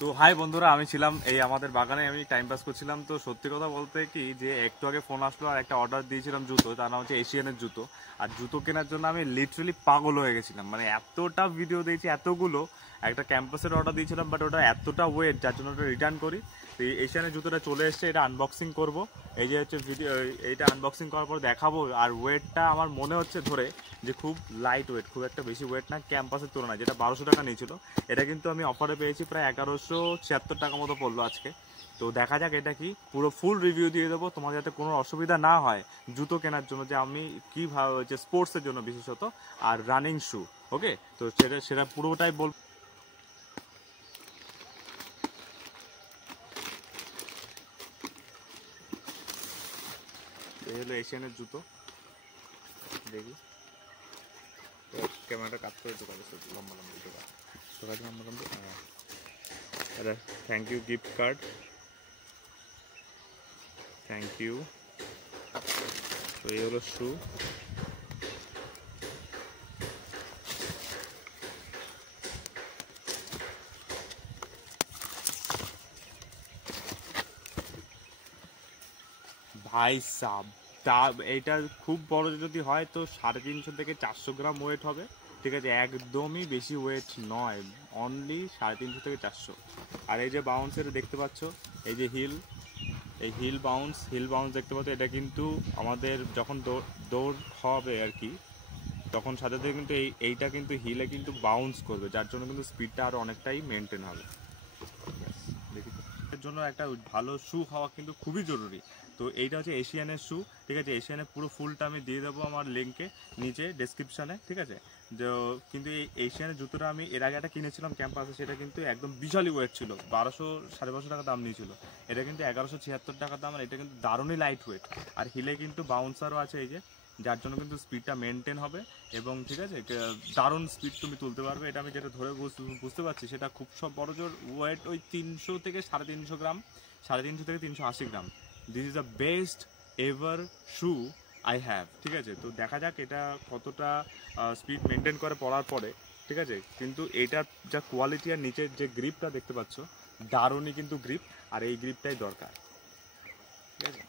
তো হাই বন্ধুরা, আমি ছিলাম এই আমাদের বাগানে, আমি টাইম পাস করছিলাম। তো সত্যি কথা বলতে কি যে একটু আগে ফোন আসলো আর একটা অর্ডার দিয়েছিলাম জুতো, তার নাম হচ্ছে এশিয়ানের জুতো। আর জুতো কেনার জন্য আমি লিটারালি পাগল হয়ে গেছিলাম, মানে এতটা ভিডিও দিয়েছি, এতগুলো। একটা ক্যাম্পাসের অর্ডার দিয়েছিলাম, বাট ওটা এতটা ওয়েট যার জন্য ওটা রিটার্ন করি। তো এই এশিয়ানের জুতোটা চলে এসছে, এটা আনবক্সিং করব। এই যে হচ্ছে ভিডিও, এইটা আনবক্সিং করার পর দেখাবো। আর ওয়েটটা আমার মনে হচ্ছে ধরে যে খুব লাইট ওয়েট, খুব একটা বেশি ওয়েট না ক্যাম্পাসের তুলনায়, যেটা 1200 টাকা নিয়েছিল। এটা কিন্তু আমি অফারে পেয়েছি প্রায় 1176 টাকা মতো পড়লো আজকে। তো দেখা যাক এটা কি, পুরো ফুল রিভিউ দিয়ে দেবো, তোমার যাতে কোনো অসুবিধা না হয় জুতো কেনার জন্য, যে আমি কীভাবে যে স্পোর্টসের জন্য বিশেষত, আর রানিং শু। ওকে, তো সেটা সেটা পুরোটাই বল। এই হলো এশিয়ানের জুতো, দেখি তো ক্যামেরাটা কাজ করে তো কাজ লম্বা লম্বা জুতো কাজ তো কাজ লম্বা লম্বা। আরে thank you gift card, thank you. তো এই হলো শু। ভাই সাব, তা এইটা খুব বড় যদি হয় তো 350 থেকে 400 গ্রাম ওয়েট হবে। ঠিক আছে, একদমই বেশি ওয়েট নয়, অনলি 350 থেকে 400। আর এই যে বাউন্সের দেখতে পাচ্ছ, এই যে হিল, এই হিল বাউন্স দেখতে পাচ্ছ, এটা কিন্তু আমাদের যখন দৌড় হবে আর কি, তখন সাথে সাথে কিন্তু এইটা কিন্তু হিলে কিন্তু বাউন্স করবে, যার জন্য কিন্তু স্পিডটা আরও অনেকটাই মেনটেন হবে। দেখি এর জন্য একটা ভালো শু হওয়া কিন্তু খুবই জরুরি। তো এইটা হচ্ছে এশিয়ানের শু। ঠিক আছে, এশিয়ানের পুরো ফুলটা আমি দিয়ে দেবো আমার লিঙ্কে নিচে ডেসক্রিপশানে। ঠিক আছে, যে কিন্তু এই এশিয়ানের জুতোটা আমি এর আগে একটা কিনেছিলাম ক্যাম্পাসে, সেটা কিন্তু একদম বিশালই ওয়েট ছিল, 1200 সাড়ে 1200 টাকা দাম নিয়েছিল। এটা কিন্তু 1176 টাকা দাম, আর এটা কিন্তু দারুণই লাইট ওয়েট। আর হিলে কিন্তু বাউন্সারও আছে এই যে, যার জন্য কিন্তু স্পিডটা মেনটেন হবে। এবং ঠিক আছে, দারুণ স্পিড তুমি তুলতে পারবে। এটা আমি যেটা ধরে বুঝতে পারছি, সেটা খুব সব বড় জোর ওয়েট ওই 300 থেকে 350 গ্রাম, 350 থেকে 380 gram. This is the best ever shoe I have. ঠিক আছে, তো দেখা যাক এটা কতটা স্পিড মেনটেন করে পড়ার পরে। ঠিক আছে, কিন্তু এটার যা কোয়ালিটি আর নিচের যে গ্রিপটা দেখতে পাচ্ছ, দারুণই কিন্তু গ্রিপ, আর এই গ্রিপটাই দরকার। ঠিক আছে।